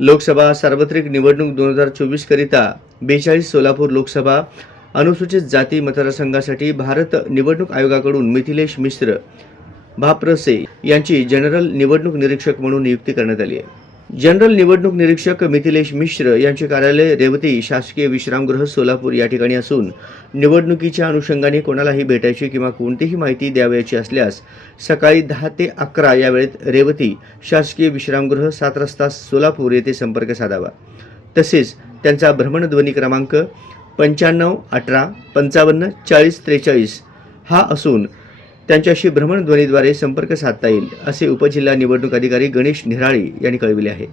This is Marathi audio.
लोकसभा सार्वत्रिक निवडणूक दोन हजार चोवीसकरिता बेचाळीस सोलापूर लोकसभा अनुसूचित जाती मतदारसंघासाठी भारत निवडणूक आयोगाकडून मिथिलेश मिश्र भाप्रसे यांची जनरल निवडणूक निरीक्षक म्हणून नियुक्ती करण्यात आली आहे. जनरल निवडणूक निरीक्षक मिथिलेश मिश्र यांचे कार्यालय रेवती शासकीय विश्रामगृह सोलापूर या ठिकाणी असून निवडणुकीच्या अनुषंगाने कोणालाही भेटायची किंवा कोणतीही माहिती द्यावयाची असल्यास सकाळी दहा ते अकरा या वेळेत रेवती शासकीय विश्रामगृह सात रस्ता सोलापूर येथे संपर्क साधावा. तसेच त्यांचा भ्रमणध्वनी क्रमांक पंच्याण्णव अठरा पंचावन्न चाळीस त्रेचाळीस हा असून त्यांच्याशी भ्रमणध्वनीद्वारे संपर्क साधता येईल असे उपजिल्हा निवडणूक अधिकारी गणेश निराळी यांनी कळविले आहे.